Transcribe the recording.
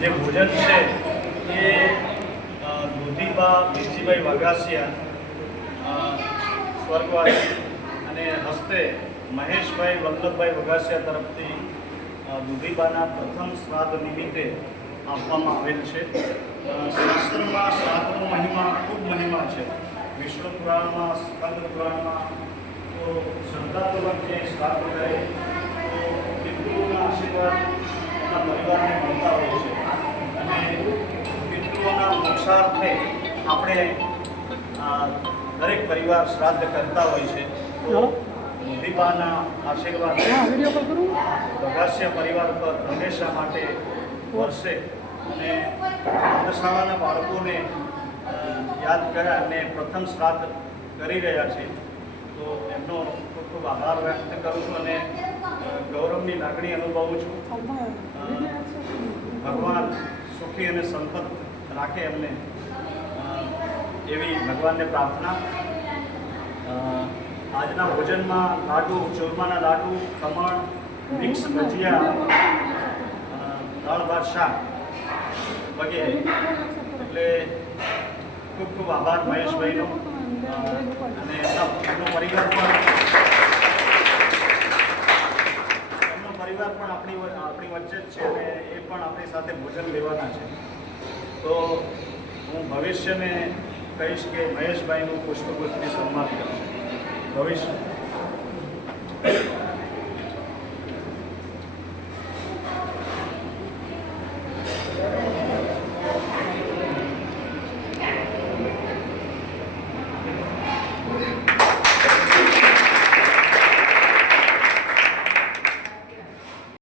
જે ભોજન છે એ દૂધીબા બીજીભાઈ વઘાસિયા સ્વર્ગવાસી અને હસ્તે મહેશભાઈ વલ્લભભાઈ વઘાસિયા તરફથી દૂધીબાના પ્રથમ શ્રાદ્ધ નિમિત્તે આપવામાં આવેલ છે. શાસ્ત્રમાં શ્રાદ્ધનો મહિમા ખૂબ મહિમા છે. વિષ્ણુ પુરાણમાં, સ્કંદ પુરાણમાં તો શ્રદ્ધાપૂર્વક જે શ્રાદ્ધ કરે તો પિતૃઓના આશીર્વાદ એના પરિવારને મળતા હોય છે અને પિતૃઓના મોક્ષાર્થે આપણે દરેક પરિવાર શ્રાદ્ધ કરતા હોય છે. તો દૂધીબાના આશીર્વાદ વઘાસિયા પરિવાર પર હંમેશા માટે વર્ષે અને શાળાના બાળકોને યાદ કર્યા અને પ્રથમ શ્રાદ્ધ કરી રહ્યા છે. તો એમનો ખૂબ ખૂબ આભાર વ્યક્ત કરું છું અને ગૌરવની લાગણી અનુભવું છું. ભગવાન સુખી અને સંપત રાખે એમને એવી ભગવાનને પ્રાર્થના. આજના ભોજનમાં લાડુ, ચૂરમાના લાડુ, ખમણ, મિક્સ ભજીયા, દાળ ભાત શાક વગેરે. એટલે ખૂબ ખૂબ આભાર મહેશભાઈનો અને એમનો પરિવાર પણ આપણી વચ્ચે જ છે અને એ પણ આપણી સાથે ભોજન લેવાના છે. તો હું ભવિષ્યને કહીશ કે મહેશભાઈનું પુષ્પગુચ્છથી સન્માન કરીશ. ભવિષ્ય